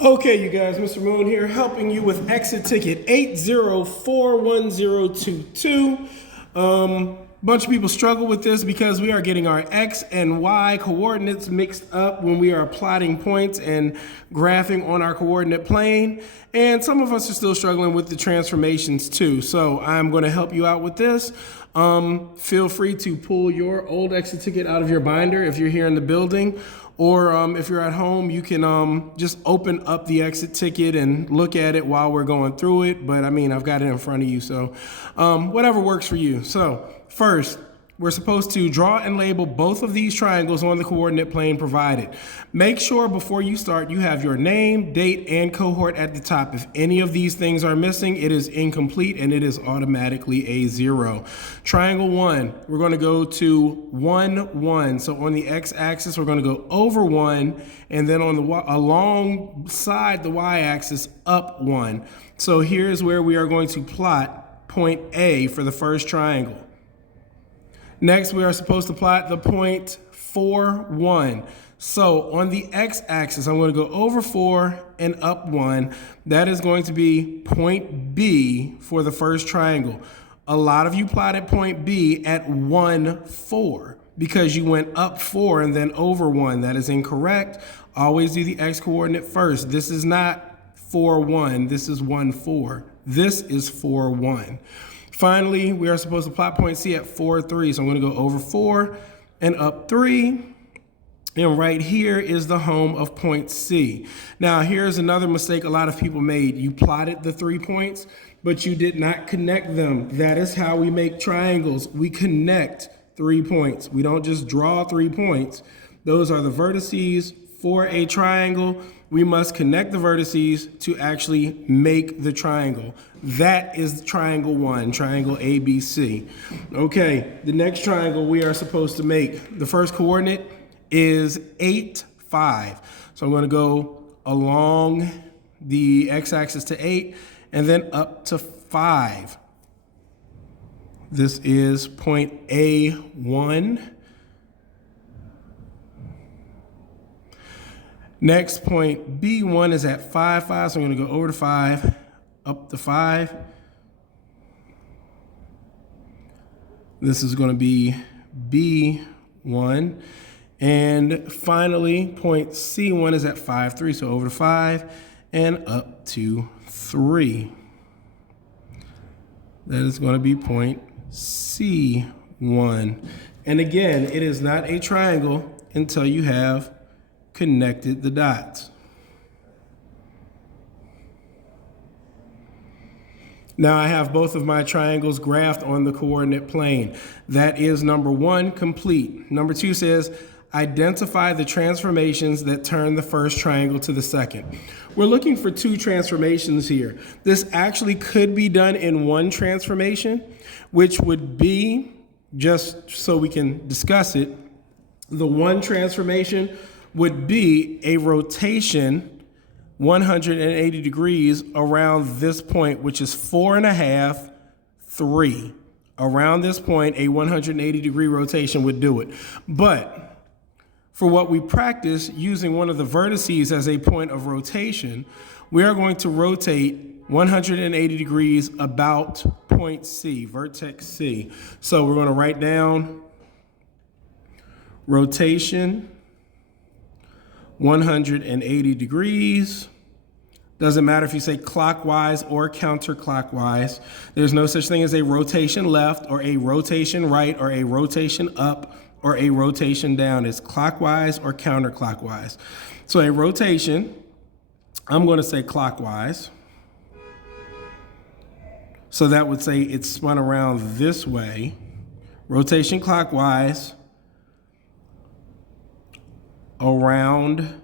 Okay, you guys, Mr. Moon here, helping you with exit ticket 8041022. Bunch of people struggle with this because we are getting our X and Y coordinates mixed up when we are plotting points and graphing on our coordinate plane. And some of us are still struggling with the transformations too. So I'm going to help you out with this. Feel free to pull your old exit ticket out of your binder if you're here in the building. Or if you're at home, you can just open up the exit ticket and look at it while we're going through it. But I mean, I've got it in front of you, so whatever works for you. So first, we're supposed to draw and label both of these triangles on the coordinate plane provided. Make sure before you start, you have your name, date, and cohort at the top. If any of these things are missing, it is incomplete and it is automatically a 0. Triangle 1, we're going to go to 1, 1. So on the x-axis, we're going to go over 1, and then on the alongside the y-axis, up 1. So here's where we are going to plot point A for the first triangle. Next, we are supposed to plot the point 4, 1. So on the x-axis, I'm going to go over 4 and up 1. That is going to be point B for the first triangle. A lot of you plotted point B at 1, 4 because you went up 4 and then over 1. That is incorrect. Always do the x-coordinate first. This is not 4, 1. This is 1, 4. This is 4, 1. Finally, we are supposed to plot point C at 4, 3. So I'm going to go over 4 and up 3. And right here is the home of point C. Now, here's another mistake a lot of people made. You plotted the 3 points, but you did not connect them. That is how we make triangles. We connect 3 points. We don't just draw 3 points. Those are the vertices for a triangle. We must connect the vertices to actually make the triangle. That is triangle 1, triangle ABC. Okay, the next triangle we are supposed to make, the first coordinate is 8, 5. So I'm going to go along the x-axis to 8 and then up to 5. This is point A1. Next, point B1 is at 5, 5, so I'm going to go over to 5, up to 5. This is going to be B1. And finally, point C1 is at 5, 3, so over to 5 and up to 3. That is going to be point C1. And again, it is not a triangle until you have connected the dots. Now I have both of my triangles graphed on the coordinate plane. That is number 1, complete. Number 2 says, identify the transformations that turn the first triangle to the second. We're looking for 2 transformations here. This actually could be done in 1 transformation, which would be, just so we can discuss it, the 1 transformation would be a rotation 180 degrees around this point, which is 4.5, 3. Around this point, a 180 degree rotation would do it. But for what we practice using one of the vertices as a point of rotation, we are going to rotate 180 degrees about point C, vertex C. So we're going to write down rotation 180 degrees. Doesn't matter if you say clockwise or counterclockwise. There's no such thing as a rotation left or a rotation right or a rotation up or a rotation down. It's clockwise or counterclockwise. So a rotation, I'm going to say clockwise. So that would say it's spun around this way. Rotation clockwise around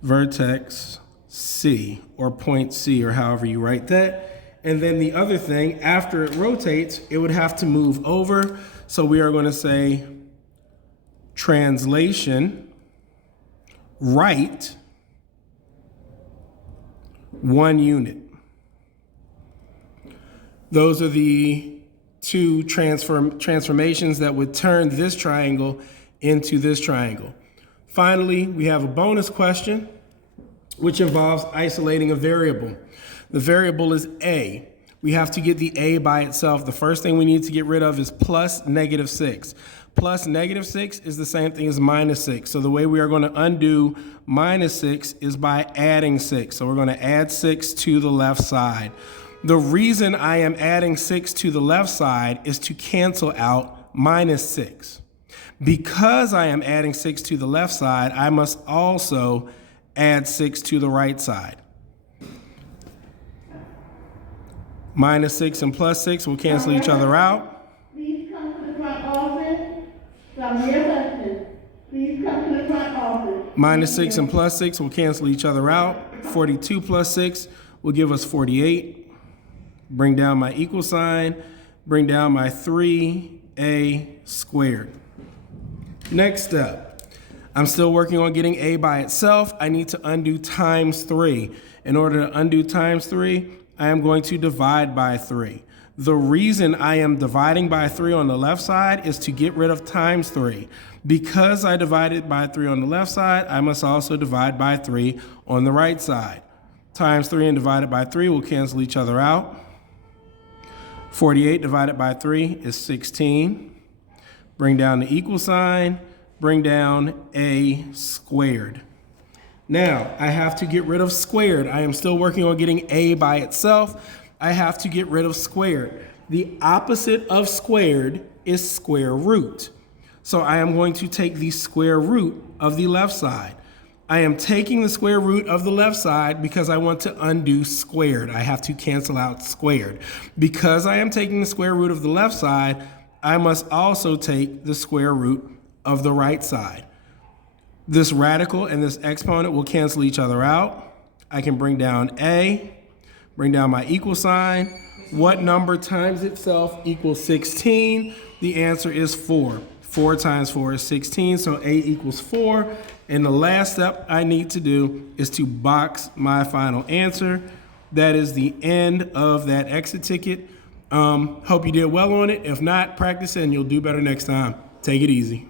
vertex C or point C or however you write that. And then the other thing, after it rotates, it would have to move over. So we are going to say translation right 1 unit. Those are the 2 transformations that would turn this triangle into this triangle. Finally, we have a bonus question. which involves isolating a variable. The variable is a. We have to get the a by itself. The first thing we need to get rid of is plus -6. Plus -6 is the same thing as -6. So the way we are going to undo -6 is by adding 6. So we're going to add 6 to the left side. The reason I am adding 6 to the left side is to cancel out -6. Because I am adding 6 to the left side, I must also add 6 to the right side. -6 and +6 will cancel each other out. Please come to the front office. From your lesson. Please come to the front office. -6 and +6 will cancel each other out. 42 + 6 will give us 48. Bring down my equal sign. Bring down my 3a squared. Next step. I'm still working on getting a by itself. I need to undo times 3. In order to undo times 3, I am going to divide by 3. The reason I am dividing by 3 on the left side is to get rid of times 3. Because I divided by 3 on the left side, I must also divide by 3 on the right side. Times 3 and divided by 3 will cancel each other out. 48 divided by 3 is 16. Bring down the equal sign, bring down a squared. Now, I have to get rid of squared. I am still working on getting a by itself. I have to get rid of squared. The opposite of squared is square root. So I am going to take the square root of the left side. I am taking the square root of the left side because I want to undo squared. I have to cancel out squared. Because I am taking the square root of the left side, I must also take the square root of the right side. This radical and this exponent will cancel each other out. I can bring down a, bring down my equal sign. What number times itself equals 16? The answer is 4. 4 times 4 is 16, so a equals 4. And the last step I need to do is to box my final answer. That is the end of that exit ticket. Hope you did well on it. If not, practice and you'll do better next time. Take it easy.